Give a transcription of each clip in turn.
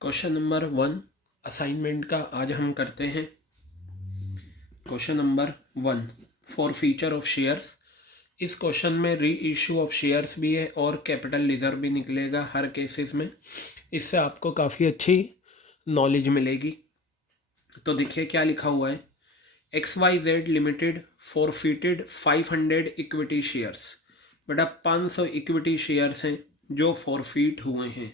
Question number 1 assignment का आज हम करते हैं। Question number 1 for feature of shares. इस क्वेश्चन में री इशू ऑफ शेयर्स भी है और कैपिटल रिजर्व भी निकलेगा हर केसेस में। इससे आपको काफ़ी अच्छी नॉलेज मिलेगी। तो देखिए क्या लिखा हुआ है। XYZ limited forfeited 500 equity shares. बेटा 500 इक्विटी शेयर्स हैं जो फॉरफिट हुए हैं।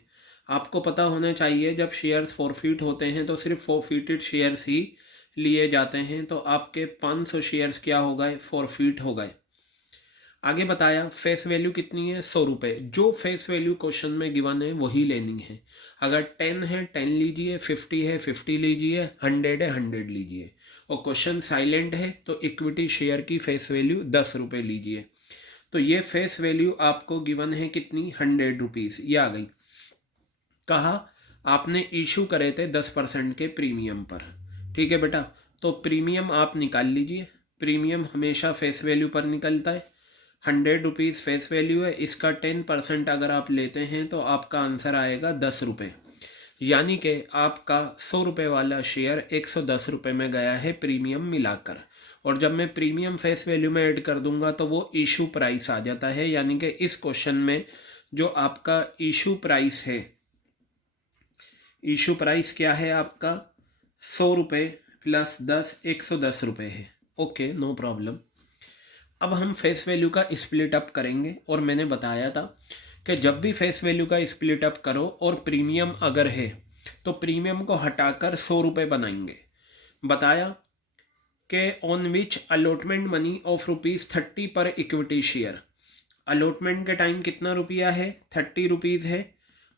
आपको पता होना चाहिए जब शेयर्स फॉरफिट होते हैं तो सिर्फ फॉरफिटेड शेयर्स ही लिए जाते हैं। तो आपके 500 शेयर्स क्या हो गए, फॉरफिट हो गए। आगे बताया फेस वैल्यू कितनी है, 100 रुपये। जो फेस वैल्यू क्वेश्चन में गिवन है वही लेनी है। अगर 10 है 10 लीजिए, 50 है 50 लीजिए, 100 है 100 लीजिए। और क्वेश्चन साइलेंट है तो इक्विटी शेयर की फेस वैल्यू 10 रुपये लीजिए। तो ये फेस वैल्यू आपको गिवन है कितनी, 100 रुपीज़। ये आ गई। कहा आपने इशू करे थे 10% के प्रीमियम पर। ठीक है बेटा, तो प्रीमियम आप निकाल लीजिए। प्रीमियम हमेशा फेस वैल्यू पर निकलता है। 100 रुपीज़ फेस वैल्यू है, इसका 10% अगर आप लेते हैं तो आपका आंसर आएगा 10 रुपये। यानी कि आपका 100 रुपये वाला शेयर 110 रुपये में गया है प्रीमियम मिलाकर। और जब मैं प्रीमियम फेस वैल्यू में ऐड कर दूंगा तो वो इशू प्राइस आ जाता है। यानी कि इस क्वेश्चन में जो आपका इशू प्राइस है, इशू प्राइस क्या है आपका, 100 रुपये प्लस 10, 110 रुपये है। Okay, no problem. अब हम फेस वैल्यू का स्प्लिट अप करेंगे। और मैंने बताया था कि जब भी फेस वैल्यू का स्प्लिट अप करो और प्रीमियम अगर है तो प्रीमियम को हटाकर 100 रुपये बनाएंगे। बताया कि on which allotment money of ₹30 पर इक्विटी शेयर। अलॉटमेंट के टाइम कितना रुपया है, 30 रुपीज़ है।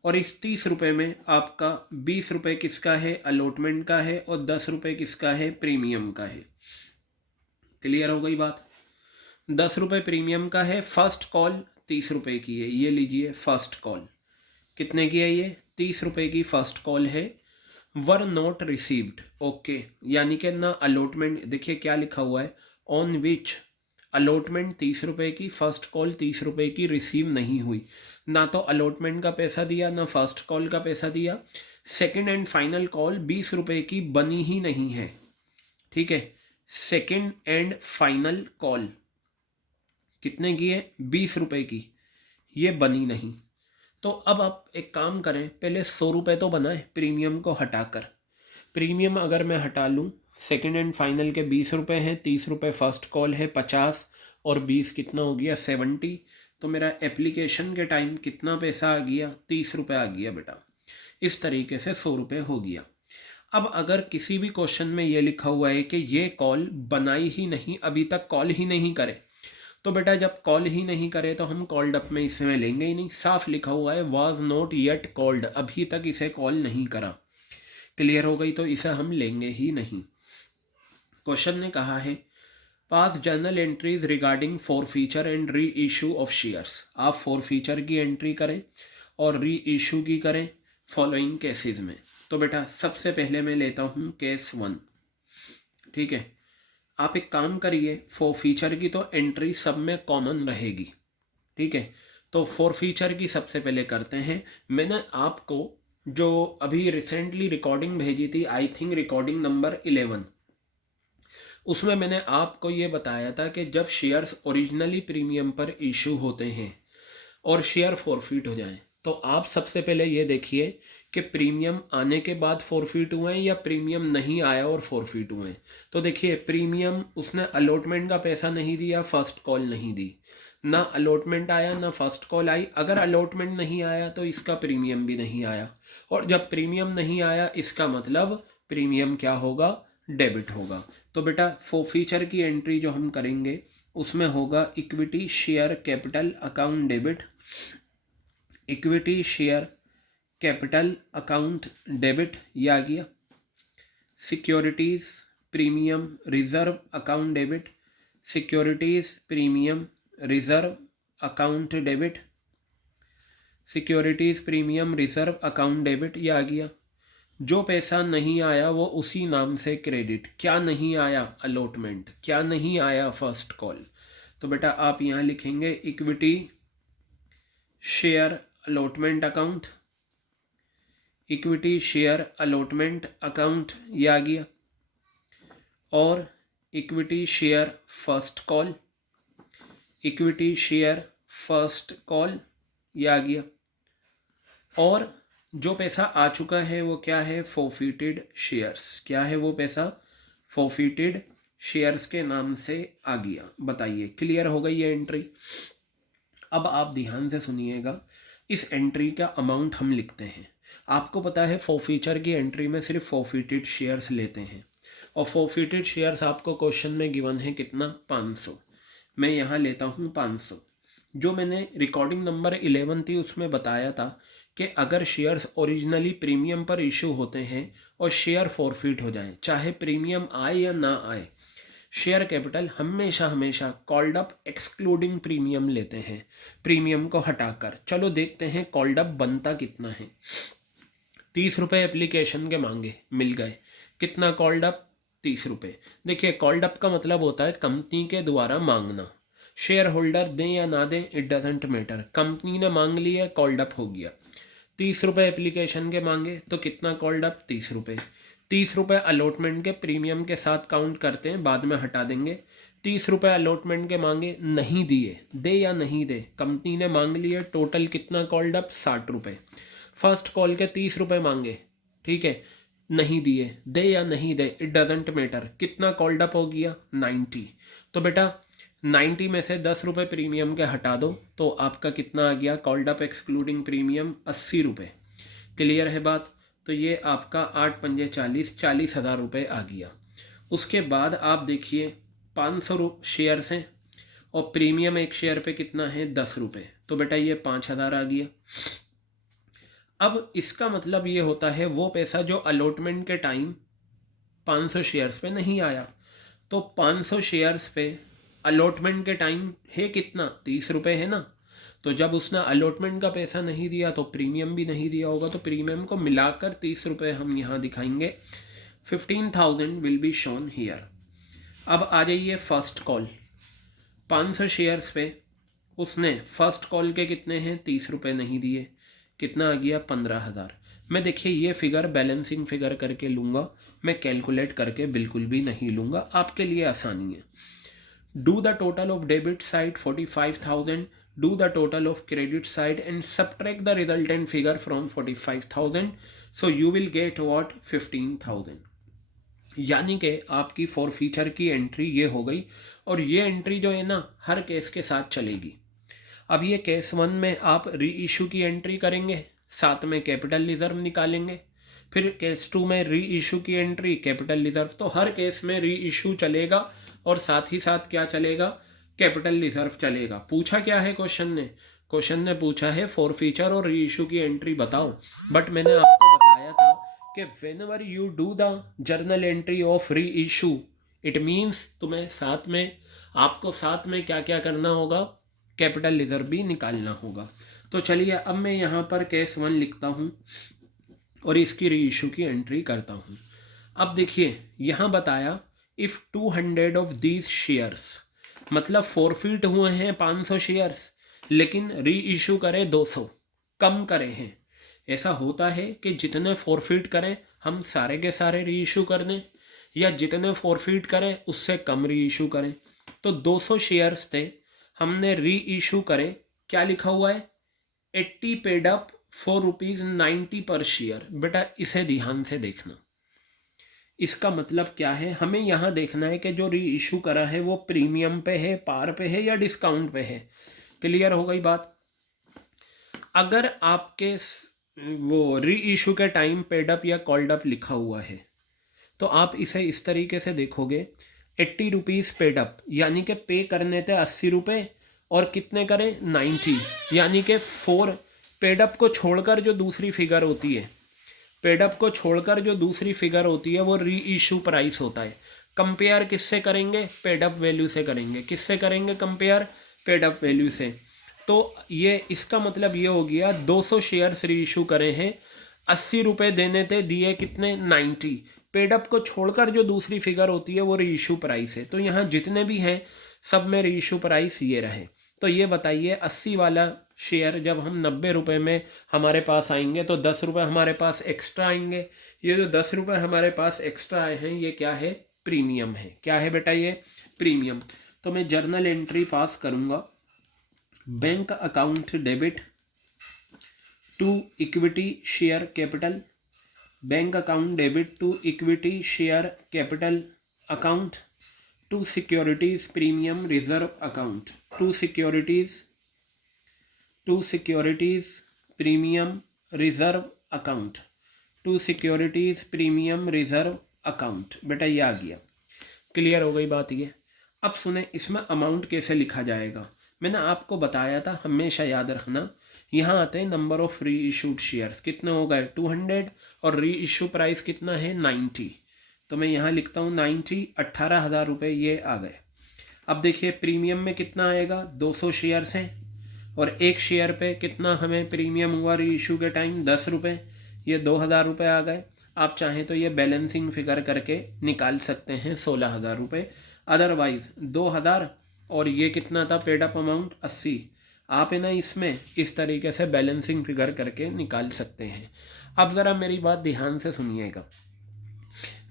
और इस 30 रुपये में आपका 20 रुपये किसका है, अलॉटमेंट का है, और 10 रुपये किसका है, प्रीमियम का है। क्लियर हो गई बात। 10 रुपये प्रीमियम का है। फर्स्ट कॉल 30 रुपये की है, ये लीजिए फर्स्ट कॉल। कितने की है ये, 30 रुपये की फर्स्ट कॉल है। Were not received. ओके, यानी कि ना अलॉटमेंट, देखिए क्या लिखा हुआ है, ऑन विच अलॉटमेंट 30 रुपये की, फर्स्ट कॉल 30 रुपये की रिसीव नहीं हुई। ना तो अलॉटमेंट का पैसा दिया ना फर्स्ट कॉल का पैसा दिया। सेकंड एंड फाइनल कॉल 20 रुपये की बनी ही नहीं है। ठीक है, सेकंड एंड फाइनल कॉल कितने की है, 20 रुपये की, ये बनी नहीं। तो अब आप एक काम करें, पहले 100 रुपये तो बनाए प्रीमियम को हटाकर। प्रीमियम अगर मैं हटा लूँ, सेकंड एंड फाइनल के 20 रुपये हैं, 30 रुपये फर्स्ट कॉल है 50, और 20 कितना हो गया, 70। तो मेरा एप्लीकेशन के टाइम कितना पैसा आ गया, 30 रुपये आ गया बेटा। इस तरीके से 100 रुपये हो गया। अब अगर किसी भी क्वेश्चन में ये लिखा हुआ है कि ये कॉल बनाई ही नहीं, अभी तक कॉल ही नहीं करे, तो बेटा जब कॉल ही नहीं करे तो हम कॉल्ड अप में इसमें लेंगे ही नहीं। साफ लिखा हुआ है वाज नॉट येट कॉल्ड, अभी तक इसे कॉल नहीं करा। क्लियर हो गई, तो इसे हम लेंगे ही नहीं। क्वेश्चन ने कहा है पास journal entries regarding for feature and reissue of shares. आप फॉर फीचर की एंट्री करें और री इशू की करें फॉलोइंग केसेस में। तो बेटा सबसे पहले मैं लेता हूँ केस 1। ठीक है, आप एक काम करिए, फॉर फीचर की तो एंट्री सब में कॉमन रहेगी। ठीक है, तो फॉर फीचर की सबसे पहले करते हैं। मैंने आपको जो अभी रिसेंटली रिकॉर्डिंग भेजी थी, आई थिंक रिकॉर्डिंग नंबर 11, उसमें मैंने आपको ये बताया था कि जब शेयर्स ओरिजिनली प्रीमियम पर इशू होते हैं और शेयर फॉरफिट हो जाएं, तो आप सबसे पहले ये देखिए कि प्रीमियम आने के बाद फॉरफिट हुए हैं या प्रीमियम नहीं आया और फॉरफिट हुए हैं। तो देखिए प्रीमियम उसने अलॉटमेंट का पैसा नहीं दिया, फर्स्ट कॉल नहीं दी, ना अलॉटमेंट आया ना फर्स्ट कॉल आई। अगर अलॉटमेंट नहीं आया तो इसका प्रीमियम भी नहीं आया, और जब प्रीमियम नहीं आया इसका मतलब प्रीमियम क्या होगा, डेबिट होगा। तो बेटा फॉर फीचर की एंट्री जो हम करेंगे उसमें होगा equity share capital account debit. Equity share capital account debit, ये आ गया। Securities premium reserve account debit, securities premium reserve account debit, securities premium reserve account debit, ये आ गया। जो पैसा नहीं आया वो उसी नाम से क्रेडिट। क्या नहीं आया, अलॉटमेंट। क्या नहीं आया, फर्स्ट कॉल। तो बेटा आप यहाँ लिखेंगे equity share allotment account, equity share allotment account ये आ गया, और equity share first call, equity share first call ये आ गया, और जो पैसा आ चुका है वो क्या है, फोरफिटेड शेयर्स। क्या है वो पैसा, फोरफिटेड शेयर्स के नाम से आ गया। बताइए, क्लियर हो गई ये एंट्री। अब आप ध्यान से सुनिएगा, इस एंट्री का अमाउंट हम लिखते हैं। आपको पता है फोरफीचर की एंट्री में सिर्फ फोरफिटेड शेयर्स लेते हैं, और फोरफिटेड शेयर्स आपको क्वेश्चन में गिवन है कितना, 500। मैं यहाँ लेता हूँ 500। जो मैंने रिकॉर्डिंग नंबर 11 थी उसमें बताया था कि अगर शेयर्स ओरिजिनली प्रीमियम पर इशू होते हैं और शेयर फॉरफिट हो जाए, चाहे प्रीमियम आए या ना आए, शेयर कैपिटल हमेशा हमेशा कॉल्ड अप एक्सक्लूडिंग प्रीमियम लेते हैं, प्रीमियम को हटाकर। चलो देखते हैं कॉल्ड अप बनता कितना है। 30 रुपये एप्लीकेशन के मांगे, मिल गए। कितना कॉल्ड अप, 30 रुपये। देखिए, कॉल्ड अप का मतलब होता है कंपनी के द्वारा मांगना। शेयर होल्डर दें या ना दें, इट डजेंट मैटर, कंपनी ने मांग लिया, कॉल्ड अप हो गया। 30 रुपये एप्लीकेशन के मांगे तो कितना कॉल्ड अप, 30 रुपये। 30 रुपये अलॉटमेंट के प्रीमियम के साथ काउंट करते हैं, बाद में हटा देंगे। 30 रुपये अलॉटमेंट के मांगे, नहीं दिए, दे या नहीं दे, कंपनी ने मांग लिए, टोटल कितना कॉल्ड अप, 60 रुपये। फर्स्ट कॉल के 30 रुपये मांगे, ठीक है, नहीं दिए, दे या नहीं दे, इट डजेंट मैटर, कितना कॉल्ड अप हो गया, 90। तो बेटा 90 में से 10 रुपये प्रीमियम के हटा दो तो आपका कितना आ गया, कॉल्ड अप एक्सक्लूडिंग प्रीमियम 80 रुपये। क्लियर है बात। तो ये आपका 8 पंजे 40,000 रुपये आ गया। उसके बाद आप देखिए 500 शेयर्स हैं और प्रीमियम एक शेयर पे कितना है, 10 रुपये, तो बेटा ये 5,000 आ गया। अब इसका मतलब ये होता है वो पैसा जो अलॉटमेंट के टाइम 500 शेयर्स पे नहीं आया, तो 500 शेयर्स पे अलॉटमेंट के टाइम है कितना, 30 रुपये है ना। तो जब उसने अलॉटमेंट का पैसा नहीं दिया तो प्रीमियम भी नहीं दिया होगा, तो प्रीमियम को मिलाकर 30 रुपये हम यहाँ दिखाएंगे। 15,000 विल बी शोन हियर। अब आ जाइए फर्स्ट कॉल, 500 शेयर्स पे उसने फर्स्ट कॉल के कितने हैं, 30 रुपये नहीं दिए, कितना आ गया, 15,000। मैं देखिए ये फिगर बैलेंसिंग फिगर करके लूँगा, मैं कैलकुलेट करके बिल्कुल भी नहीं लूँगा, आपके लिए आसानी है। Do the total of debit side 45,000, do the total of credit side and subtract the resultant figure from 45,000, so you will get what, 15,000। यानी कि आपकी फॉरफीचर की एंट्री ये हो गई, और ये एंट्री जो है ना हर केस के साथ चलेगी। अब ये केस 1 में आप री इशू की एंट्री करेंगे, साथ में कैपिटल रिजर्व निकालेंगे, फिर केस 2 में री इशू की एंट्री, कैपिटल रिजर्व, तो हर केस में री इशू चलेगा और साथ ही साथ क्या चलेगा, कैपिटल रिजर्व चलेगा। पूछा क्या है क्वेश्चन ने पूछा है फॉरफीचर और री इशू की एंट्री बताओ, बट मैंने आपको बताया था कि whenever you do the journal entry of री इशू, इट मीन्स तुम्हें साथ में, आपको साथ में क्या क्या करना होगा, कैपिटल रिजर्व भी निकालना होगा। तो चलिए अब मैं यहाँ पर केस 1 लिखता हूँ और इसकी री इशू की एंट्री करता हूँ। अब देखिए यहाँ बताया इफ़ 200 ऑफ दीज शेयर्स, मतलब फॉरफिट हुए हैं 500 शेयर्स, लेकिन री इशू करें 200, कम करे हैं। ऐसा होता है कि जितने फॉरफिट करें हम सारे के सारे री इशू कर दें, या जितने फॉरफिट करें उससे कम री इशू करें। तो 200 शेयर्स थे, हमने री इशू करें, क्या लिखा हुआ है, 80 पेड अप ₹4.90 पर शेयर। बेटा इसे ध्यान से देखना, इसका मतलब क्या है, हमें यहाँ देखना है कि जो री इशू करा है वो प्रीमियम पे है, पार पे है या डिस्काउंट पे है। क्लियर हो गई बात। अगर आपके वो री इशू के टाइम पेड अप या कॉल्ड अप लिखा हुआ है तो आप इसे इस तरीके से देखोगे, 80 रुपीज़ पेड अप, यानी कि पे करने थे 80 रुपये और कितने करें, 90, यानी कि 4 पेड अप को छोड़कर जो दूसरी फिगर होती है, पेडअप को छोड़कर जो दूसरी फिगर होती है वो री इशू प्राइस होता है। कंपेयर किससे करेंगे, पेडअप वैल्यू से करेंगे। किससे करेंगे कंपेयर, पेडअप वैल्यू से। तो ये इसका मतलब ये हो गया 200 शेयर्स री इशू करे हैं, 80 रुपये देने थे, दिए कितने, 90। पेडअप को छोड़कर जो दूसरी फिगर होती है वो री इशू प्राइस है। तो यहाँ जितने भी हैं सब में री इशू प्राइस ये रहे। तो ये बताइए 80 वाला शेयर जब हम 90 रुपये में हमारे पास आएंगे तो 10 रुपये हमारे पास एक्स्ट्रा आएंगे। ये जो 10 रुपये हमारे पास एक्स्ट्रा आए हैं ये क्या है? प्रीमियम है। क्या है बेटा? ये प्रीमियम। तो मैं जर्नल एंट्री पास करूँगा, bank account debit to equity share capital, bank account debit to equity share capital account, to securities premium reserve account, to securities premium reserve account, to securities premium reserve account. बेटा ये आ गया, clear हो गई बात ये। अब सुने इसमें अमाउंट कैसे लिखा जाएगा। मैंने आपको बताया था, हमेशा याद रखना, यहाँ आते हैं नंबर ऑफ री इशूड शेयर्स, कितने हो गए 200, और री इशू प्राइस कितना है 90। तो मैं यहाँ लिखता हूँ 90, 18,000 रुपये ये आ गए। अब देखिए प्रीमियम में कितना आएगा, 200 शेयर्स हैं और एक शेयर पे कितना हमें प्रीमियम हुआ री इशू के टाइम, 10 रुपये, ये 2,000 रुपये आ गए। आप चाहें तो ये बैलेंसिंग फिगर करके निकाल सकते हैं 16,000 रुपये, अदरवाइज 2,000 और ये कितना था पेड अप अमाउंट 80। आप है ना इसमें इस तरीके से बैलेंसिंग फिगर करके निकाल सकते हैं। अब ज़रा मेरी बात ध्यान से सुनिएगा,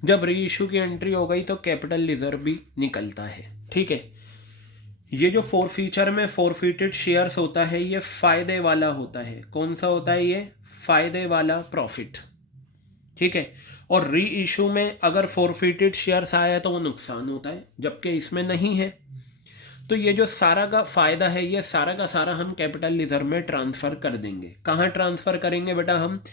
जब री इशू की एंट्री हो गई तो कैपिटल रिजर्व भी निकलता है, ठीक है। ये जो फॉरफीचर में फॉरफिटेड शेयर्स होता है ये फ़ायदे वाला होता है। कौन सा होता है? ये फ़ायदे वाला प्रॉफिट, ठीक है। और री इशू में अगर फॉरफिटेड शेयर्स आया तो वो नुकसान होता है, जबकि इसमें नहीं है। तो ये जो सारा का फ़ायदा है ये सारा का सारा हम कैपिटल रिजर्व में ट्रांसफ़र कर देंगे। कहाँ ट्रांसफ़र करेंगे बेटा? हम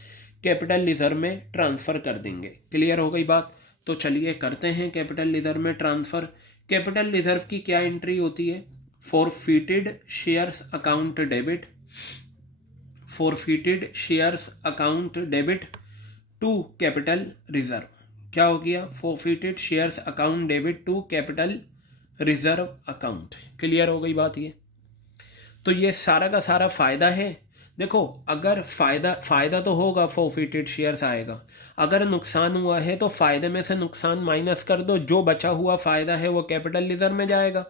कैपिटल रिजर्व में ट्रांसफ़र कर देंगे। क्लियर हो गई बात? तो चलिए करते हैं कैपिटल रिजर्व में ट्रांसफ़र। कैपिटल रिजर्व की क्या एंट्री होती है? Forfeited shares account debit, forfeited shares account debit to capital reserve. क्या हो गया? Forfeited shares account debit to capital reserve account. Clear हो गई बात ये? तो ये सारा का सारा फ़ायदा है। देखो अगर फ़ायदा तो होगा, फॉरफिटेड शेयर्स आएगा। अगर नुकसान हुआ है तो फ़ायदे में से नुकसान माइनस कर दो, जो बचा हुआ फ़ायदा है वो कैपिटल रिजर्व में जाएगा।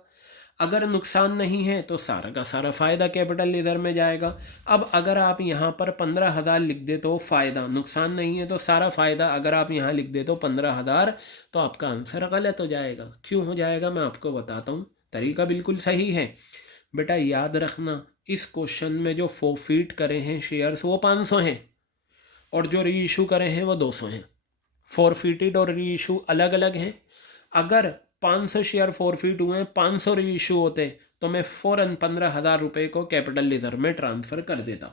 अगर नुकसान नहीं है तो सारा का सारा फ़ायदा कैपिटल रिजर्व में जाएगा। अब अगर आप यहाँ पर 15,000 लिख दे तो फ़ायदा, नुकसान नहीं है तो सारा फ़ायदा अगर आप यहाँ लिख दे तो 15,000, तो आपका आंसर गलत हो जाएगा। क्यों हो जाएगा मैं आपको बताता हूँ, तरीका बिल्कुल सही है। बेटा याद रखना, इस क्वेश्चन में जो फॉरफिट करे हैं शेयर्स वो 500 हैं और जो री इशू करे हैं वो 200 हैं। फॉरफिटेड और री इशू अलग अलग हैं। अगर 500 शेयर फॉरफिट हुए, 500 री इशू होते तो मैं फ़ौरन 15,000 रुपये को कैपिटल रिजर्व में ट्रांसफ़र कर देता,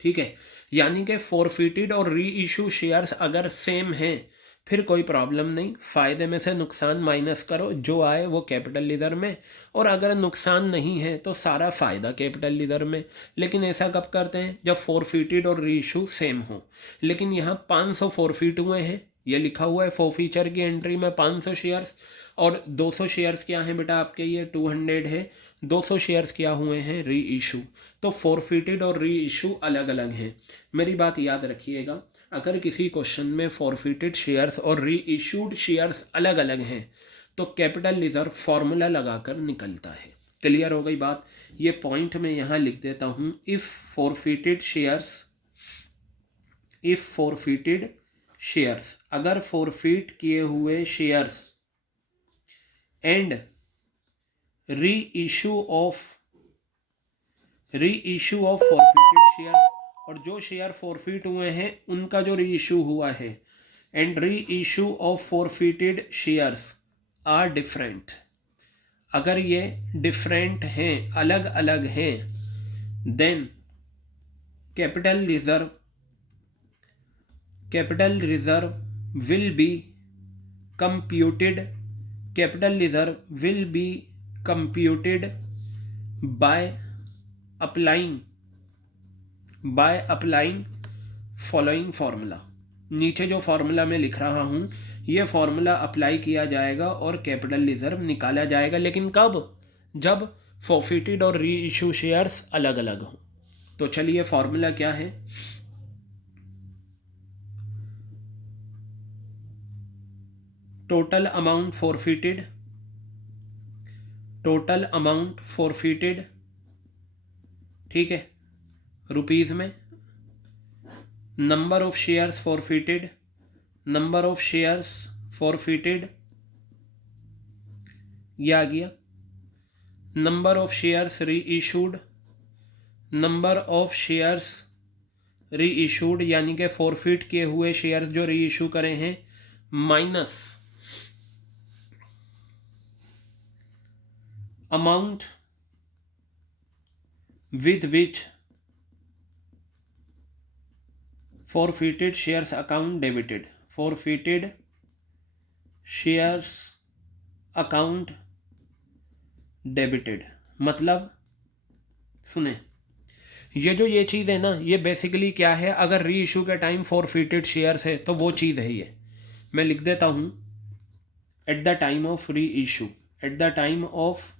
ठीक है। यानी कि फॉरफिटेड और री इशू शेयर्स अगर सेम हैं फिर कोई प्रॉब्लम नहीं, फ़ायदे में से नुकसान माइनस करो, जो आए वो कैपिटल रिजर्व में। और अगर नुकसान नहीं है तो सारा फ़ायदा कैपिटल रिजर्व में। लेकिन ऐसा कब करते हैं? जब फॉरफिटेड और री इशू सेम हो। लेकिन यहाँ 500 फॉरफिट हुए हैं, ये लिखा हुआ है फॉरफीचर की एंट्री में 500 शेयर्स, और 200 शेयर्स क्या हैं बेटा आपके? ये 200 है। 200 शेयर्स क्या हुए हैं? री इशू। तो फॉरफिटेड और री इशू अलग अलग हैं। मेरी बात याद रखिएगा, अगर किसी क्वेश्चन में फॉरफिटेड शेयर्स और री इशूड शेयर्स अलग अलग हैं तो कैपिटल रिजर्व फॉर्मूला लगाकर निकलता है। क्लियर हो गई बात? ये पॉइंट मैं यहाँ लिख देता हूँ। इफ़ फॉरफिटेड शेयर्स, अगर फॉरफिट किए हुए shares and reissue of forfeited shares, और जो शेयर फॉरफिट हुए हैं उनका जो री इशू हुआ है, and reissue of forfeited shares are different, अगर ये डिफरेंट हैं, अलग अलग हैं, then capital reserve will be computed by applying following formula. नीचे जो फार्मूला मैं लिख रहा हूँ ये फार्मूला अप्लाई किया जाएगा और कैपिटल रिजर्व निकाला जाएगा। लेकिन कब? जब फॉरफिटेड और री इशू शेयर्स अलग अलग हों। तो चलिए फार्मूला क्या है? टोटल अमाउंट फॉरफिटेड ठीक है, रुपीज़ में। Number of shares forfeited, number of shares forfeited ये आ गया। नंबर ऑफ शेयर्स री इशूड, नंबर ऑफ शेयर्स री इशूड यानी कि फॉरफिट किए हुए शेयर्स जो री इशू करे हैं, minus amount with which forfeited shares account debited, forfeited shares account debited। मतलब सुने, ये चीज़ है ना, ये बेसिकली क्या है, अगर री इशू के टाइम फॉरफिटेड शेयर्स है तो वो चीज़ है ये। मैं लिख देता हूँ एट द टाइम ऑफ री issue, eight the time of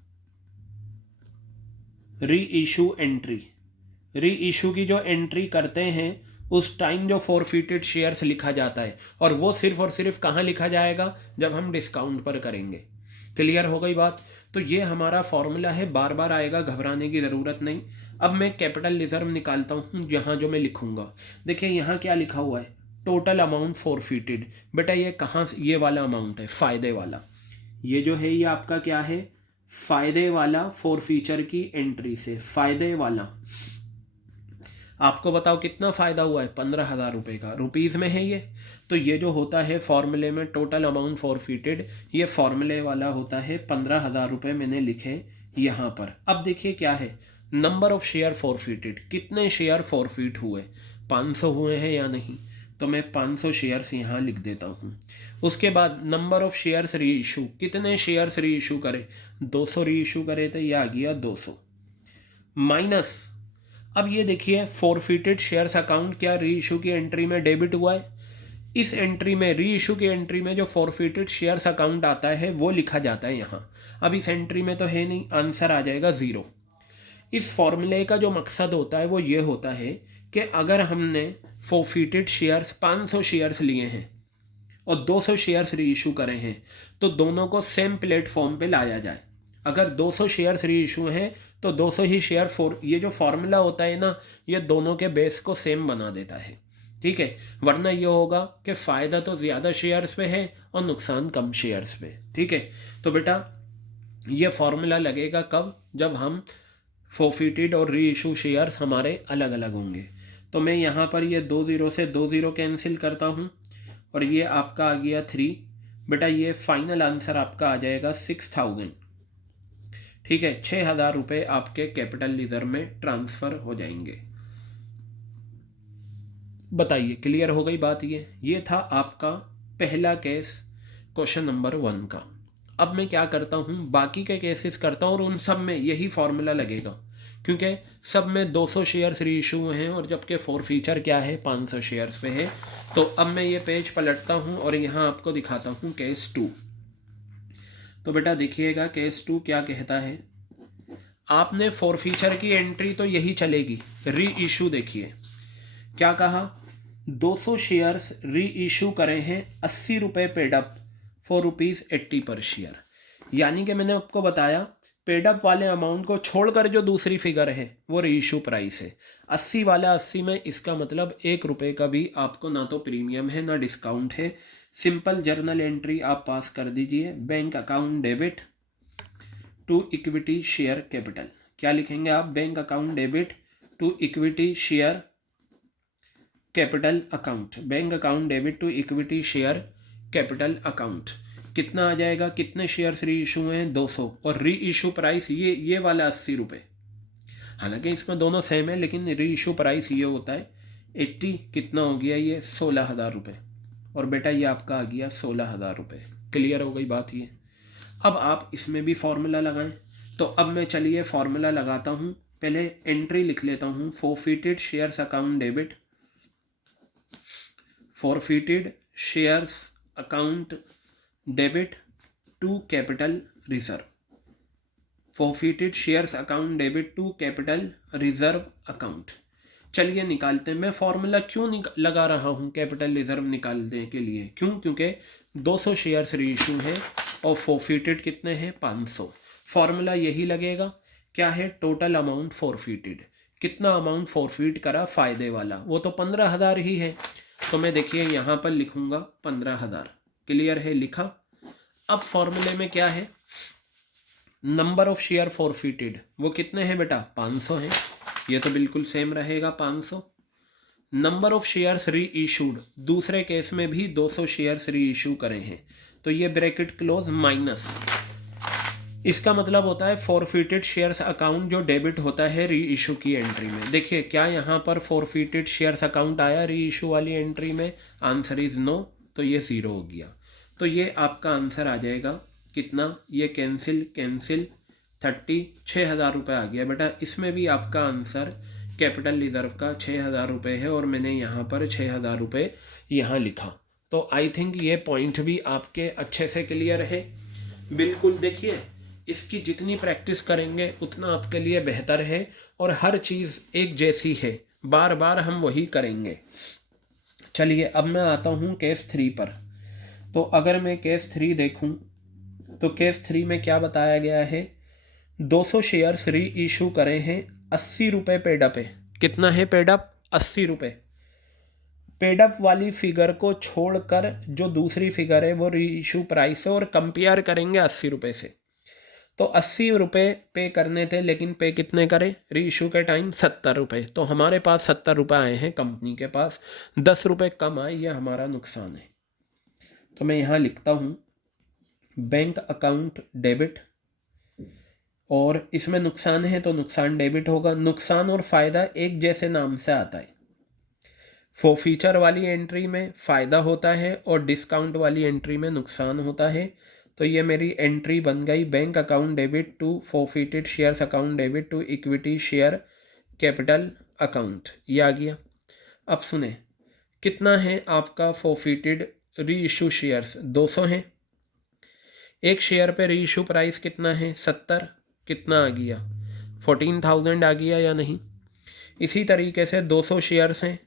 री इशू एंट्री, री इशू की जो एंट्री करते हैं उस टाइम जो फॉरफिटेड शेयर्स लिखा जाता है, और वो सिर्फ और सिर्फ कहाँ लिखा जाएगा, जब हम डिस्काउंट पर करेंगे। क्लियर हो गई बात। तो ये हमारा फॉर्मूला है, बार बार आएगा, घबराने की ज़रूरत नहीं। अब मैं कैपिटल रिजर्व निकालता हूँ, जहाँ जो मैं लिखूँगा। देखिए यहाँ क्या लिखा हुआ है, टोटल अमाउंट फॉरफिटेड। बेटा ये कहाँ से, ये वाला अमाउंट है, फ़ायदे वाला। ये जो है ये आपका क्या है, फ़ायदे वाला, फॉरफीचर की एंट्री से फ़ायदे वाला। आपको बताओ कितना फ़ायदा हुआ है, 15,000 रुपये का, रुपीज़ में है ये। तो ये जो होता है फॉर्मूले में टोटल अमाउंट फॉरफिटेड, ये फॉर्मूले वाला होता है 15,000 रुपये मैंने लिखे यहाँ पर। अब देखिए क्या है, नंबर ऑफ शेयर फॉरफिटेड, कितने शेयर फॉरफिट हुए, 500 हुए हैं या नहीं, तो मैं 500 शेयर्स यहाँ लिख देता हूँ। उसके बाद नंबर ऑफ शेयर्स री इशू, कितने शेयर्स री इशू करे, 200 री इशू करे, तो ये आ गया 200 माइनस। अब ये देखिए फॉरफिटेड शेयर्स अकाउंट क्या री इशू की एंट्री में डेबिट हुआ है। इस एंट्री में, री इशू की एंट्री में जो फॉरफिटेड शेयर्स अकाउंट आता है वो लिखा जाता है यहाँ। अब इस एंट्री में तो है नहीं, आंसर आ जाएगा 0। इस फॉर्मूले का जो मकसद होता है वो ये होता है कि अगर हमने फॉरफिटेड शेयर्स 500 शेयर्स लिए हैं और 200 शेयर्स री इशू करे हैं, तो दोनों को सेम प्लेटफॉर्म पे लाया जाए। अगर 200 शेयर्स री इशू हैं तो 200 ही शेयर ये जो फार्मूला होता है ना, ये दोनों के बेस को सेम बना देता है। ठीक है, वरना ये होगा कि फ़ायदा तो ज़्यादा शेयर्स पे है और नुकसान कम शेयर्स पे। ठीक है, तो बेटा ये फार्मूला लगेगा कब, जब हम फॉरफिटेड और री इशू शेयर्स हमारे अलग अलग होंगे। तो मैं यहाँ पर ये 2 0 से 2 0 कैंसिल करता हूँ और ये आपका आ गया 3। बेटा ये फाइनल आंसर आपका आ जाएगा 6,000। ठीक है, 6,000 रुपये आपके कैपिटल रिजर्व में ट्रांसफ़र हो जाएंगे। बताइए क्लियर हो गई बात। ये था आपका पहला केस, क्वेश्चन नंबर 1 का। अब मैं क्या करता हूँ, बाकी के केसेस करता हूँ और उन सब में यही फार्मूला लगेगा, क्योंकि सब में 200 शेयर्स री इशू हैं और जबकि फॉरफीचर क्या है 500 शेयर्स पे है। तो अब मैं ये पेज पलटता हूँ और यहाँ आपको दिखाता हूँ केस 2। तो बेटा देखिएगा केस 2 क्या कहता है। आपने फॉरफीचर की एंट्री तो यही चलेगी, री इशू देखिए क्या कहा, 200 शेयर्स री इशू करे हैं 80 रुपये पेड अप फॉर ₹80 पर शेयर। यानी कि मैंने आपको बताया पेड अप वाले अमाउंट को छोड़कर जो दूसरी फिगर है वो री इशू प्राइस है। 80 वाला 80 में, इसका मतलब 1 रुपये का भी आपको ना तो प्रीमियम है ना डिस्काउंट है। सिंपल जर्नल एंट्री आप पास कर दीजिए, bank account debit to equity share capital. क्या लिखेंगे आप, bank account debit to equity share capital account, bank account debit to equity share capital account. कितना आ जाएगा, कितने शेयर्स री इशू हैं 200 और री इशू प्राइस ये वाला 80 रुपये। हालांकि इसमें दोनों सेम है लेकिन री इशू प्राइस ये होता है 80। कितना हो गया ये 16,000 रुपये और बेटा ये आपका आ गया 16,000 रुपये। क्लियर हो गई बात। ये अब आप इसमें भी फार्मूला लगाएं। तो अब मैं चलिए फार्मूला लगाता हूँ, पहले एंट्री लिख लेता हूँ, forfeited shares account debit, forfeited shares account debit to capital reserve, forfeited shares account debit to capital reserve account. चलिए निकालते हैं। मैं फार्मूला क्यों लगा रहा हूँ कैपिटल रिजर्व निकालने के लिए, क्योंकि 200 शेयर्स री इशू हैं और फॉरफिटेड कितने हैं 500। फार्मूला यही लगेगा, क्या है टोटल अमाउंट फॉरफिटेड। कितना अमाउंट फॉरफिट करा फ़ायदे वाला, वो तो 15,000 ही है। तो मैं देखिए यहाँ पर लिखूँगा 15,000। क्लियर है, लिखा। अब फॉर्मूले में क्या है, नंबर ऑफ शेयर फॉरफिटेड वो कितने हैं बेटा, 500 हैं। ये तो बिल्कुल सेम रहेगा 500। नंबर ऑफ शेयर्स री इशूड, दूसरे केस में भी 200 शेयर्स री इशू करे हैं, तो ये ब्रैकेट क्लोज माइनस, इसका मतलब होता है फॉरफिटेड शेयर्स अकाउंट जो डेबिट होता है री इशू की एंट्री में। देखिए क्या यहाँ पर फॉरफिटेड शेयर्स अकाउंट आया री इशू वाली एंट्री में, आंसर इज नो, तो ये ज़ीरो हो गया। तो ये आपका आंसर आ जाएगा कितना, ये कैंसिल कैंसिल 6,000 रुपये आ गया बेटा। इसमें भी आपका आंसर कैपिटल रिजर्व का 6,000 रुपये है और मैंने यहाँ पर 6,000 रुपये यहाँ लिखा। तो आई थिंक ये पॉइंट भी आपके अच्छे से क्लियर है। बिल्कुल देखिए, इसकी जितनी प्रैक्टिस करेंगे उतना आपके लिए बेहतर है, और हर चीज़ एक जैसी है, बार बार हम वही करेंगे। चलिए अब मैं आता हूँ केस 3 पर। तो अगर मैं केस 3 देखूँ तो केस 3 में क्या बताया गया है, 200 शेयर्स री इशू करे हैं 80 रुपये पेडअप है। कितना है पेडअप, 80 रुपये। पेडअप वाली फिगर को छोड़कर जो दूसरी फिगर है वो री इशू प्राइस है, और कंपेयर करेंगे 80 रुपये से। तो 80 रुपये पे करने थे, लेकिन पे कितने करें री इशू के टाइम, 70 रुपये। तो हमारे पास 70 रुपये आए हैं, कंपनी के पास 10 रुपये कम आए, ये हमारा नुकसान है। तो मैं यहाँ लिखता हूँ बैंक अकाउंट डेबिट, और इसमें नुकसान है तो नुकसान डेबिट होगा। नुकसान और फ़ायदा एक जैसे नाम से आता है। फॉरफीचर वाली एंट्री में फ़ायदा होता है और डिस्काउंट वाली एंट्री में नुकसान होता है। तो ये मेरी एंट्री बन गई, bank account debit to forfeited shares account debit to equity share capital account, ये आ गया। अब सुने, कितना है आपका फॉरफिटेड री इशू शेयर्स, 200 हैं। एक शेयर पे री इशू प्राइस कितना है, 70, कितना आ गया 14,000 आ गया या नहीं। इसी तरीके से 200 शेयर्स हैं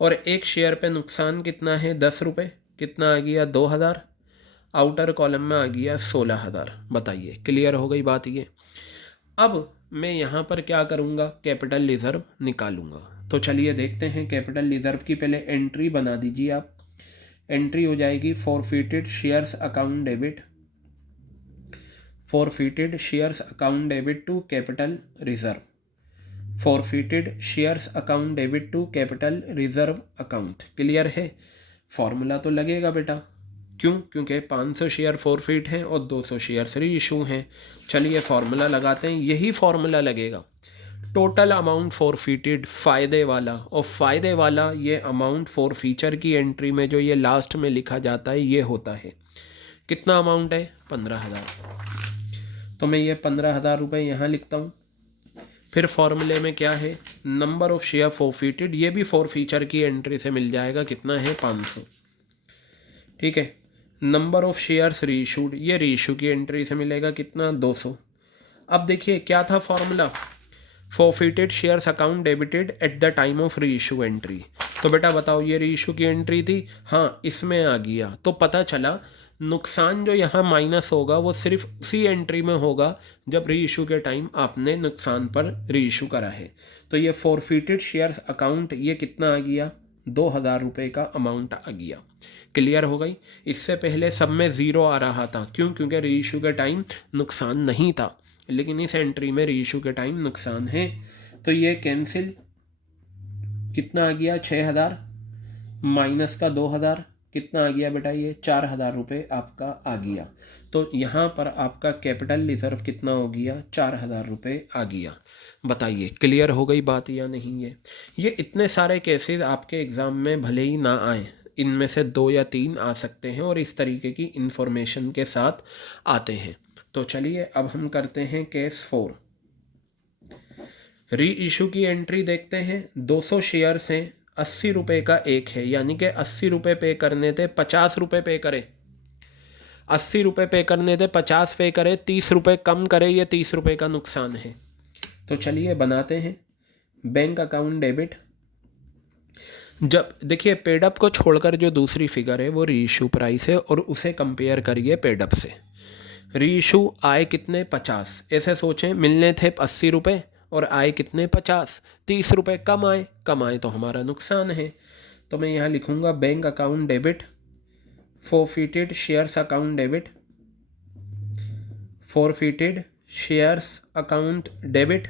और एक शेयर पे नुकसान कितना है, 10 रुपये, कितना आ गया 2,000। आउटर कॉलम में आ गया 16,000। बताइए क्लियर हो गई बात ये। अब मैं यहाँ पर क्या करूँगा, कैपिटल रिजर्व निकालूंगा। तो चलिए देखते हैं कैपिटल रिजर्व की पहले एंट्री बना दीजिए आप। एंट्री हो जाएगी forfeited shares account debit, forfeited shares account debit to capital reserve, forfeited shares account debit to capital reserve account. Clear है, फॉर्मूला तो लगेगा बेटा, क्यों, क्योंकि 500 शेयर फॉरफिट हैं और 200 शेयर री इशू हैं। चलिए फार्मूला लगाते हैं, यही फार्मूला लगेगा। टोटल अमाउंट फॉरफिटेड फ़ायदे वाला, और फ़ायदे वाला ये अमाउंट फॉरफीचर की एंट्री में जो ये लास्ट में लिखा जाता है ये होता है। कितना अमाउंट है, 15,000। तो मैं ये 15,000 रुपये यहाँ लिखता हूँ। फिर फॉर्मूले में क्या है, नंबर ऑफ शेयर फॉरफिटेड, ये भी फॉरफीचर की एंट्री से मिल जाएगा, कितना है 500। ठीक है, नंबर ऑफ शेयर्स री इशूड, ये री इशू की एंट्री से मिलेगा, कितना 200। अब देखिए क्या था formula, forfeited shares account debited eight the time of री इशू एंट्री। तो बेटा बताओ ये री इशू की एंट्री थी, हाँ इसमें आ गया। तो पता चला नुकसान जो यहाँ माइनस होगा वो सिर्फ उसी एंट्री में होगा जब री इशू के टाइम आपने नुकसान पर री इशू करा है। तो ये फॉरफिटेड शेयर्स अकाउंट ये कितना आ गया, 2,000 रुपये का अमाउंट आ गया। क्लियर हो गई। इससे पहले सब में ज़ीरो आ रहा था, क्यों, क्योंकि री इशू के टाइम नुकसान नहीं था, लेकिन इस एंट्री में री इशू के टाइम नुकसान है। तो ये कैंसिल, कितना आ गया 6,000 माइनस का 2,000, कितना आ गया बेटा, ये 4,000 रुपये आपका आ गया। तो यहाँ पर आपका कैपिटल रिजर्व कितना हो गया, 4,000 रुपये आ गया। बताइए क्लियर हो गई बात या नहीं। ये इतने सारे केसेस आपके एग्ज़ाम में भले ही ना आए, इनमें से 2 या 3 आ सकते हैं और इस तरीके की इन्फॉर्मेशन के साथ आते हैं। तो चलिए अब हम करते हैं केस 4। री इशू की एंट्री देखते हैं। 200 शेयर्स हैं, 80 रुपये का एक है, यानी कि 80 रुपये पे करने थे, 50 रुपये पे करे। 80 रुपये पे करने थे, 50 पे करे, 30 रुपये कम करे, ये 30 रुपये का नुकसान है। तो चलिए बनाते हैं बैंक अकाउंट डेबिट। जब देखिए पेडअप को छोड़कर जो दूसरी फिगर है वो री इशू प्राइस है, और उसे कंपेयर करिए पेडअप से। री इशू आए कितने, 50। ऐसे सोचें, मिलने थे 80 रुपये और आए कितने 50, 30 रुपये कम आए तो हमारा नुकसान है। तो मैं यहाँ लिखूँगा bank account debit, forfeited shares account debit, forfeited shares account debit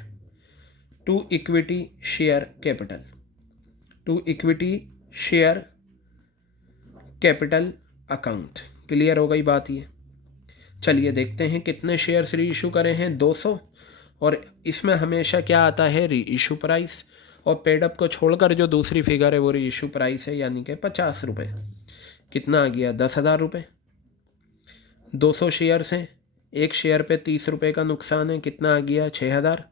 to equity share capital, to equity share capital account. Clear हो गई बात ये। चलिए देखते हैं कितने शेयर्स री इशू करे हैं, 200, और इसमें हमेशा क्या आता है, री इशू प्राइस, और पेडअप को छोड़कर जो दूसरी फिगर है वो री इशू प्राइस है, यानी कि 50 रुपये। कितना आ गया, 10,000 रुपये। 200 शेयर्स हैं, एक शेयर पे 30 रुपये का नुकसान है, कितना आ गया, 6,000,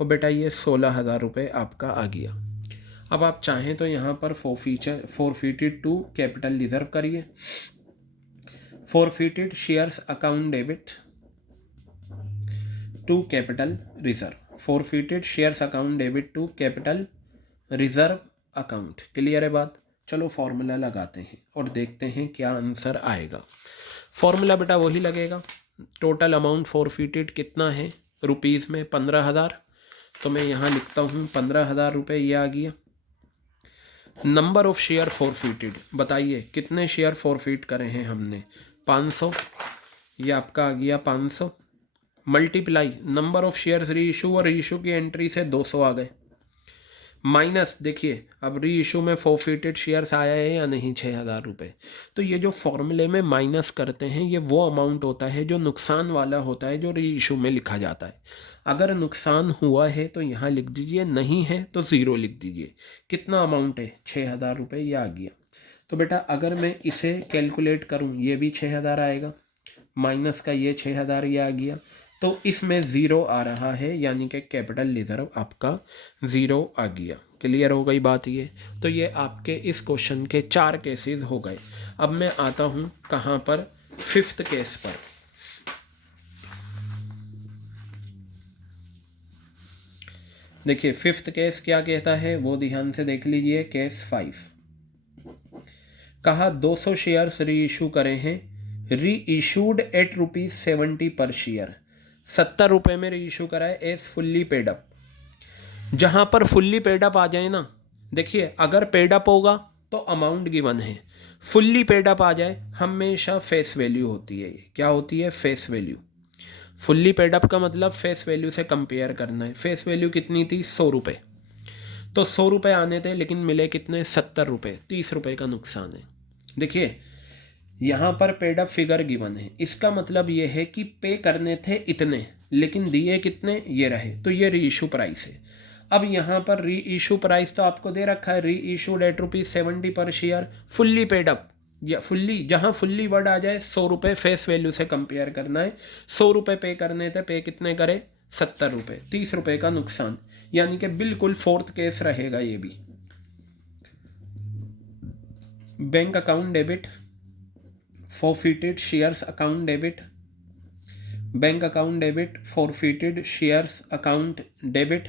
और बेटा ये 16,000 रुपये आपका आ गया। अब आप चाहें तो यहाँ पर फोरफिटेड टू कैपिटल रिजर्व करिए, forfeited shares account debit to capital reserve, forfeited shares account debit to capital reserve account. Clear है बात। चलो फॉर्मूला लगाते हैं और देखते हैं क्या आंसर आएगा। फॉर्मूला बेटा वही लगेगा, टोटल अमाउंट फोरफिटेड कितना है रुपीज़ में, 15,000, तो मैं यहाँ लिखता हूँ 15,000 रुपये, ये आ गया। नंबर ऑफ शेयर फोरफिटेड, बताइए कितने शेयर फोरफिट करे हैं हमने, 500, ये आपका आ गया 500, मल्टीप्लाई नंबर ऑफ शेयर्स री इशू, और री इशू की एंट्री से 200 आ गए, माइनस देखिए अब री इशू में फोरफिटेड शेयर्स आया है या नहीं, 6,000 रुपये। तो ये जो फॉर्मूले में माइनस करते हैं ये वो अमाउंट होता है जो नुकसान वाला होता है, जो री इशू में लिखा जाता है। अगर नुकसान हुआ है तो यहाँ लिख दीजिए, नहीं है तो 0 लिख दीजिए। कितना अमाउंट है, 6,000 रुपये, ये आ गया। तो बेटा अगर मैं इसे कैलकुलेट करूँ, ये भी 6,000 आएगा, माइनस का ये 6,000, ये आ गया, तो इसमें 0 आ रहा है, यानी कि कैपिटल रिजर्व आपका 0 आ गया। क्लियर हो गई बात ये। तो ये आपके इस क्वेश्चन के 4 केसेस हो गए। अब मैं आता हूँ कहाँ पर, 5th केस पर। देखिए 5th केस क्या कहता है वो ध्यान से देख लीजिए। केस 5 कहा 200 शेयर्स री इशू करे हैं, री इशूड एट ₹70 पर शेयर, 70 रुपये में री इशू करा है एज फुल्ली पेड अप। जहाँ पर फुल्ली पेड अप आ जाए ना, देखिए अगर पेड अप होगा तो अमाउंट गिवन है, फुल्ली पेड अप आ जाए हमेशा फेस वैल्यू होती है। ये क्या होती है, face value. Fully paid up का मतलब फेस वैल्यू से कंपेयर करना है। फेस वैल्यू कितनी थी, 100 रुपये, तो 100 रुपये आने थे लेकिन मिले कितने, 70 रुपये, 30 रुपये का नुकसान है। देखिए यहाँ पर पेड अप फिगर गिवन है, इसका मतलब ये है कि पे करने थे इतने लेकिन दिए कितने, ये रहे, तो ये री इशू प्राइस है। अब यहाँ पर री इशू प्राइस तो आपको दे रखा है, री इशूड एट ₹70 पर शेयर, फुल्ली पेड अप, या फुल्ली, जहाँ फुल्ली वर्ड आ जाए 100 रुपये फेस वैल्यू से कंपेयर करना है। 100 रुपये पे करने थे, पे कितने करे, 70 रुपये, 30 रुपये का नुकसान, यानी कि बिल्कुल 4th केस रहेगा ये भी। Bank account debit, forfeited shares account debit, bank account debit, forfeited shares account debit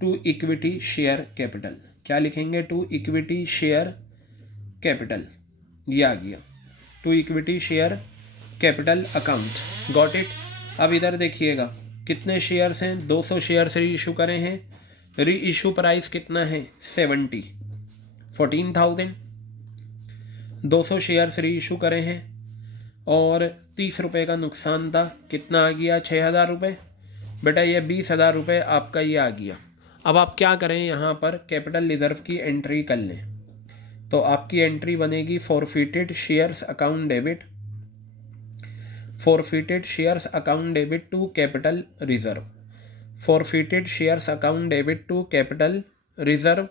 to equity share capital. क्या लिखेंगे, टू इक्विटी शेयर कैपिटल, ये आ गया, to equity share capital account. Got it. अब इधर देखिएगा कितने शेयर्स हैं, 200 शेयर्स री इशू करे हैं, री इशू प्राइस कितना है, 70, 14,000। 200 शेयर्स री इशू करे हैं और 30 रुपये का नुकसान था, कितना आ गया, 6,000 रुपये। बेटा ये 20,000 रुपये आपका ये आ गया। अब आप क्या करें, यहाँ पर कैपिटल रिजर्व की एंट्री कर लें, तो आपकी एंट्री बनेगी forfeited shares account debit, forfeited shares account debit to capital reserve, forfeited shares account debit to capital reserve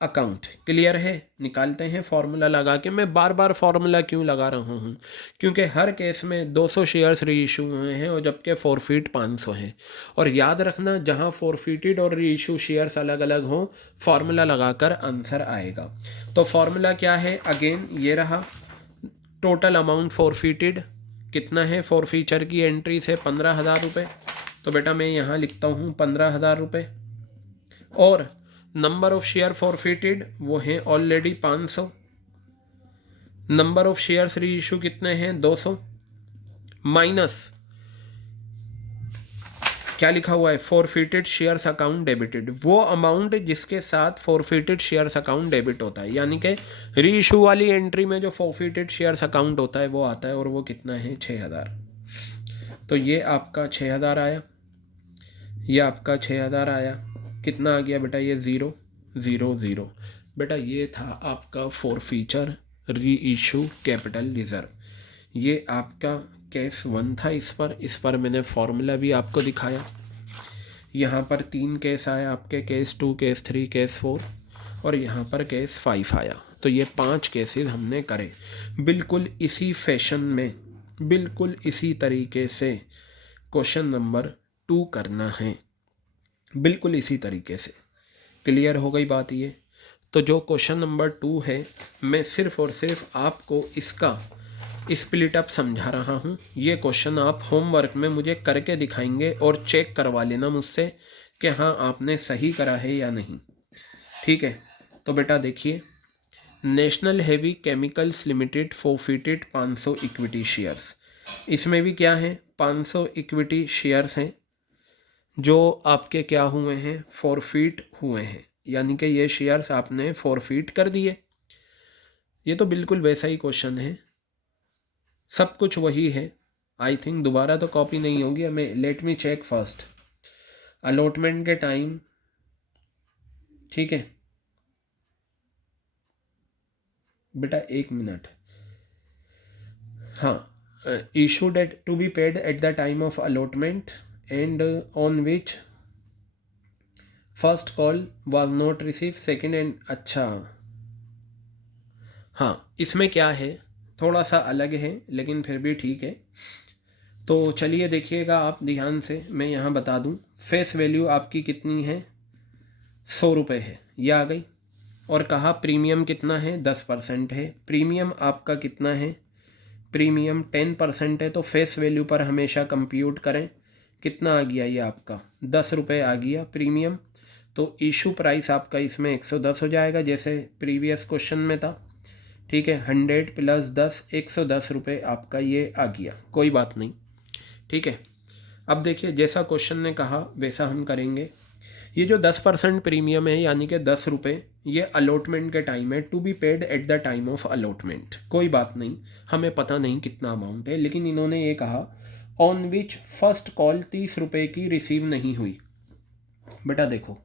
account. Clear है। निकालते हैं फॉर्मूला लगा के। मैं बार बार फॉर्मूला क्यों लगा रहा हूँ, क्योंकि हर केस में 200 शेयर्स री इशू हुए हैं और जबकि फोरफिट 500 हैं। और याद रखना जहाँ फोरफिटेड और री इशू शेयर्स अलग अलग हों, फॉर्मूला लगाकर आंसर आएगा। तो फॉर्मूला क्या है, अगेन ये रहा, टोटल अमाउंट फोरफिटेड कितना है, फोरफीचर की एंट्री से 15,000 रुपये, तो बेटा मैं यहाँ लिखता हूँ 15,000 रुपये। और नंबर ऑफ शेयर फॉरफिटेड वो हैं ऑलरेडी 500, नंबर ऑफ शेयर्स री इशू कितने हैं, 200, माइनस क्या लिखा हुआ है, फॉरफिटेड शेयर्स अकाउंट डेबिटेड, वो अमाउंट जिसके साथ फॉरफिटेड शेयर्स अकाउंट डेबिट होता है, यानी कि री इशू वाली एंट्री में जो फॉरफिटेड शेयर्स अकाउंट होता है वो आता है, और वो कितना है 6,000। तो ये आपका 6,000 आया, ये आपका 6,000 आया, कितना आ गया बेटा, ये 0,0,0 बेटा, ये था आपका फॉरफीचर री इशू कैपिटल रिजर्व। ये आपका केस 1 था। इस पर मैंने फॉर्मूला भी आपको दिखाया। यहाँ पर 3 केस आया आपके, केस 2, केस 3, केस 4, और यहाँ पर केस 5 आया। तो ये 5 केसेस हमने करे बिल्कुल इसी फैशन में, बिल्कुल इसी तरीके से क्वेश्चन नंबर 2 करना है, बिल्कुल इसी तरीके से। क्लियर हो गई बात ये? तो जो क्वेश्चन नंबर 2 है, मैं सिर्फ़ और सिर्फ आपको इसका स्प्लिट अप समझा रहा हूँ। ये क्वेश्चन आप होमवर्क में मुझे करके दिखाएंगे और चेक करवा लेना मुझसे कि हाँ आपने सही करा है या नहीं। ठीक है, तो बेटा देखिए, national heavy chemicals limited forfeited 500 equity shares. इसमें भी क्या है, 500 इक्विटी शेयर्स हैं जो आपके क्या हुए हैं, फॉरफिट हुए हैं, यानी कि ये शेयर्स आपने फॉरफिट कर दिए। ये तो बिल्कुल वैसा ही क्वेश्चन है, सब कुछ वही है। आई थिंक दोबारा तो कॉपी नहीं होगी हमें। Let me check first allotment के टाइम। ठीक है बेटा, 1 मिनट। हाँ, issued at to be paid at the time of allotment and on which first call was not receive second and. अच्छा हाँ, इसमें क्या है, थोड़ा सा अलग है लेकिन फिर भी ठीक है। तो चलिए देखिएगा आप ध्यान से, मैं यहाँ बता दूँ। फेस वैल्यू आपकी कितनी है, 100 रुपये है, ये आ गई। और कहा प्रीमियम कितना है, 10% है। प्रीमियम आपका कितना है, प्रीमियम 10% है। तो फेस वैल्यू पर हमेशा कंप्यूट करें, कितना आ गया ये आपका 10 रुपये आ गया प्रीमियम। तो इशू प्राइस आपका इसमें 110 हो जाएगा, जैसे प्रीवियस क्वेश्चन में था। ठीक है, 100 + 10 110 रुपये आपका ये आ गया, कोई बात नहीं। ठीक है, अब देखिए जैसा क्वेश्चन ने कहा वैसा हम करेंगे। ये जो 10% प्रीमियम है यानी कि 10 रुपये, ये अलॉटमेंट के टाइम है, to be paid at the time of allotment. कोई बात नहीं, हमें पता नहीं कितना अमाउंट है, लेकिन इन्होंने ये कहा ऑन विच फर्स्ट कॉल 30 रुपये की रिसीव नहीं हुई। बेटा देखो,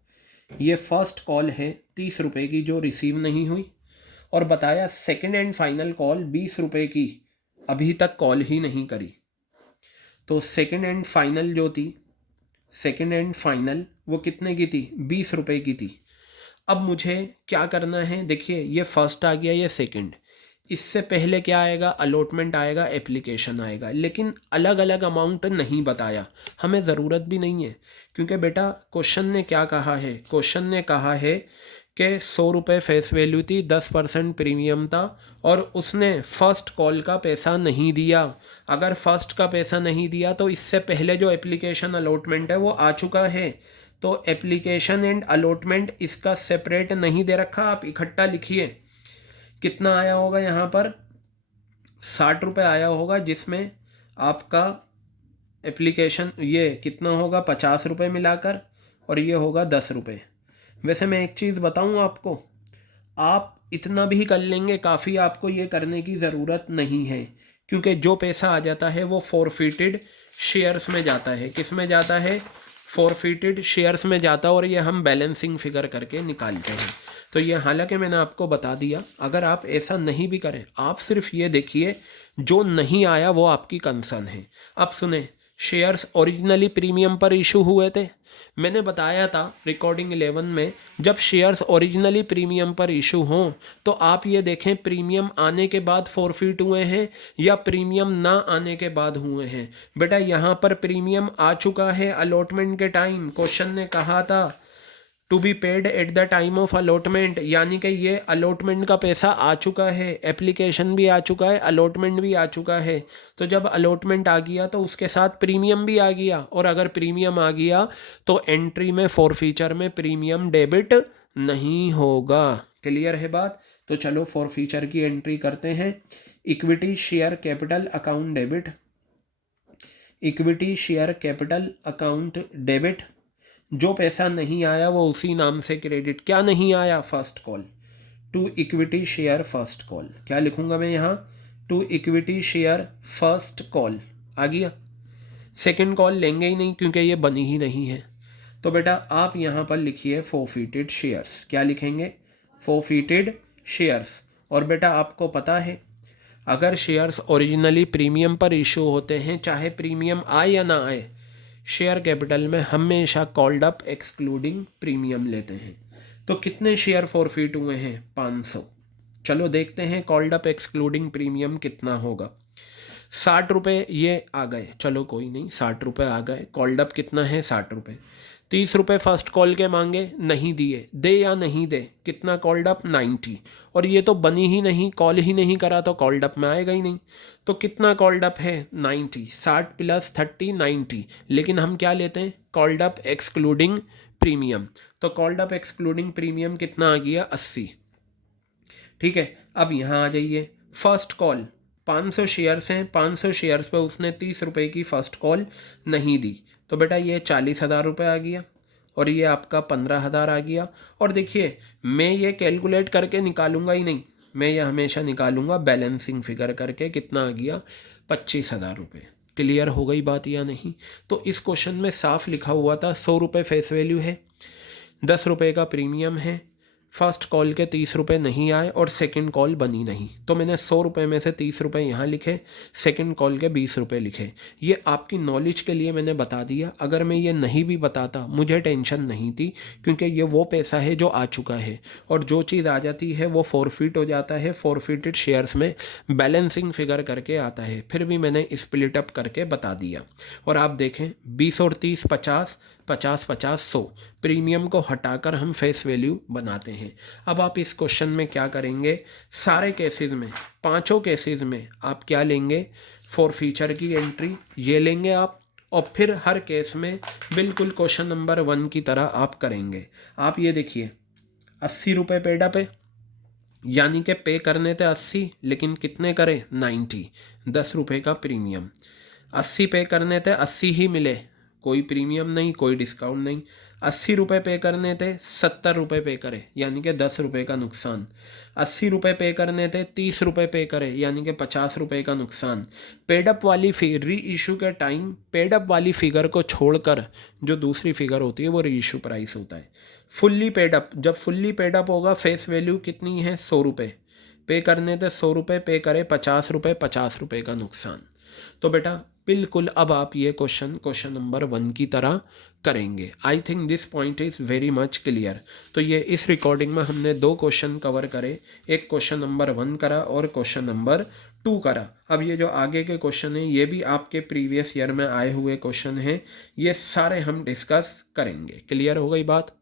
ये फर्स्ट कॉल है 30 रुपये की जो रिसीव नहीं हुई, और बताया सेकेंड एंड फाइनल कॉल 20 रुपये की अभी तक कॉल ही नहीं करी। तो सेकेंड एंड फाइनल जो थी, सेकेंड एंड फाइनल वो कितने की थी, 20 रुपये की थी। अब मुझे क्या करना है, देखिए ये फर्स्ट आ गया, ये सेकंड। इससे पहले क्या आएगा, अलॉटमेंट आएगा, एप्लीकेशन आएगा, लेकिन अलग अलग अमाउंट नहीं बताया। हमें ज़रूरत भी नहीं है, क्योंकि बेटा क्वेश्चन ने क्या कहा है, क्वेश्चन ने कहा है कि 100 रुपये फेस वैल्यू थी, 10% प्रीमियम था, और उसने फ़र्स्ट कॉल का पैसा नहीं दिया। अगर फ़र्स्ट का पैसा नहीं दिया तो इससे पहले जो एप्लीकेशन अलॉटमेंट है वो आ चुका है। तो एप्लीकेशन एंड अलॉटमेंट इसका सेपरेट नहीं दे रखा, आप इकट्ठा लिखिए। कितना आया होगा यहाँ पर, 60 रुपये आया होगा, जिसमें आपका एप्लीकेशन ये कितना होगा, 50 रुपये मिलाकर, और ये होगा 10 रुपये। वैसे मैं एक चीज़ बताऊँ आपको, आप इतना भी कर लेंगे काफ़ी, आपको ये करने की ज़रूरत नहीं है, क्योंकि जो पैसा आ जाता है वो फॉरफिटेड शेयर्स में जाता है। किस में जाता है, फॉरफिटेड शेयर्स में जाता है, और ये हम बैलेंसिंग फिगर करके निकालते हैं। तो ये हालांकि मैंने आपको बता दिया, अगर आप ऐसा नहीं भी करें, आप सिर्फ ये देखिए जो नहीं आया वो आपकी कंसर्न है। अब सुने, शेयर्स ओरिजिनली प्रीमियम पर इशू हुए थे। मैंने बताया था रिकॉर्डिंग 11 में, जब शेयर्स ओरिजिनली प्रीमियम पर इशू हों तो आप ये देखें प्रीमियम आने के बाद फॉरफिट हुए हैं या प्रीमियम ना आने के बाद हुए हैं। बेटा यहाँ पर प्रीमियम आ चुका है अलॉटमेंट के टाइम, क्वेश्चन ने कहा था to be paid at the time of allotment, यानी कि ये अलॉटमेंट का पैसा आ चुका है, एप्लीकेशन भी आ चुका है, अलॉटमेंट भी आ चुका है। तो जब अलॉटमेंट आ गया तो उसके साथ प्रीमियम भी आ गया, और अगर प्रीमियम आ गया तो एंट्री में फॉरफीचर में प्रीमियम डेबिट नहीं होगा। क्लियर है बात? तो चलो फॉरफीचर की एंट्री करते हैं। Equity share capital account debit, equity share capital account debit, जो पैसा नहीं आया वो उसी नाम से क्रेडिट। क्या नहीं आया? First call to equity share first call. क्या लिखूंगा मैं यहाँ? To equity share first call आ गया। सेकंड कॉल लेंगे ही नहीं क्योंकि ये बनी ही नहीं है। तो बेटा आप यहाँ पर लिखिए फोरफिटेड शेयर्स। क्या लिखेंगे? Forfeited shares. और बेटा आपको पता है अगर शेयर्स ओरिजिनली प्रीमियम पर इशू होते हैं, चाहे प्रीमियम आए या ना आए, शेयर कैपिटल में हमेशा कॉल्ड अप एक्सक्लूडिंग प्रीमियम लेते हैं। तो कितने शेयर फोरफिट हुए हैं? 500। चलो देखते हैं कॉल्ड अप एक्सक्लूडिंग प्रीमियम कितना होगा। 60 रुपये ये आ गए, चलो कोई नहीं, 60 रुपये आ गए। कॉल्ड अप कितना है? 60 रुपये। 30 रुपये फर्स्ट कॉल के मांगे, नहीं दिए, दे या नहीं दे, कितना कॉल्ड अप? 90। और ये तो बनी ही नहीं, कॉल ही नहीं करा तो कॉल्ड अप में आएगा ही नहीं। तो कितना कॉल्ड अप है? 90। 60 + 30 90। लेकिन हम क्या लेते हैं? Called up excluding premium. तो कॉल्ड अप एक्सक्लूडिंग प्रीमियम कितना आ गया? 80। ठीक है, अब यहाँ आ जाइए। फर्स्ट कॉल 500 शेयर्स हैं, 500 शेयर्स पे उसने 30 रुपये की फ़र्स्ट कॉल नहीं दी, तो बेटा ये 40,000 रुपये आ गया और ये आपका 15,000 आ गया। और देखिए मैं ये कैलकुलेट करके निकालूंगा ही नहीं, मैं ये हमेशा निकालूंगा बैलेंसिंग फिगर करके। कितना आ गया? 25,000 रुपये। क्लियर हो गई बात या नहीं? तो इस क्वेश्चन में साफ लिखा हुआ था 100 रुपये फेस वैल्यू है, 10 रुपये का प्रीमियम है, फर्स्ट कॉल के 30 रुपये नहीं आए और सेकंड कॉल बनी नहीं, तो मैंने 100 रुपये में से 30 रुपये यहाँ लिखे, सेकंड कॉल के 20 रुपये लिखे। ये आपकी नॉलेज के लिए मैंने बता दिया। अगर मैं ये नहीं भी बताता मुझे टेंशन नहीं थी, क्योंकि ये वो पैसा है जो आ चुका है और जो चीज़ आ जाती है वो फोरफिट हो जाता है। फोरफिटेड शेयर्स में बैलेंसिंग फिगर करके आता है, फिर भी मैंने स्प्लिट अप करके बता दिया। और आप देखें 20 और 30 50, 50 50 100, प्रीमियम को हटाकर हम फेस वैल्यू बनाते हैं। अब आप इस क्वेश्चन में क्या करेंगे? सारे केसेस में, पांचों केसेस में आप क्या लेंगे? फॉरफीचर की एंट्री ये लेंगे आप, और फिर हर केस में बिल्कुल क्वेश्चन नंबर 1 की तरह आप करेंगे। आप ये देखिए 80 रुपये पेड अप है, यानी कि पे करने थे 80, लेकिन कितने करें? 90। 10 रुपये का प्रीमियम। 80 पे करने थे, 80 ही मिले, कोई प्रीमियम नहीं, कोई डिस्काउंट नहीं। 80 रुपये पे करने थे, 70 रुपये पे करे, यानी कि 10 रुपये का नुकसान। 80 रुपये पे करने थे, 30 रुपये पे करे, यानी कि 50 रुपये का नुकसान। पेडअप वाली री इशू के टाइम पेडअप वाली फिगर को छोड़कर जो दूसरी फिगर होती है वो री इशू प्राइस होता है। फुल्ली पेडअप, जब फुल्ली पेडअप होगा फेस वैल्यू कितनी है? 100 रुपये। पे करने थे 100 रुपये, पे करे 50 रुपये, 50 रुपये का नुकसान। तो बेटा बिल्कुल अब आप ये क्वेश्चन नंबर 1 की तरह करेंगे। I think this point is very much clear. तो ये इस रिकॉर्डिंग में हमने 2 क्वेश्चन कवर करे, एक क्वेश्चन नंबर 1 करा और क्वेश्चन नंबर 2 करा। अब ये जो आगे के क्वेश्चन हैं ये भी आपके प्रीवियस ईयर में आए हुए क्वेश्चन हैं, ये सारे हम डिस्कस करेंगे। क्लियर हो गई बात?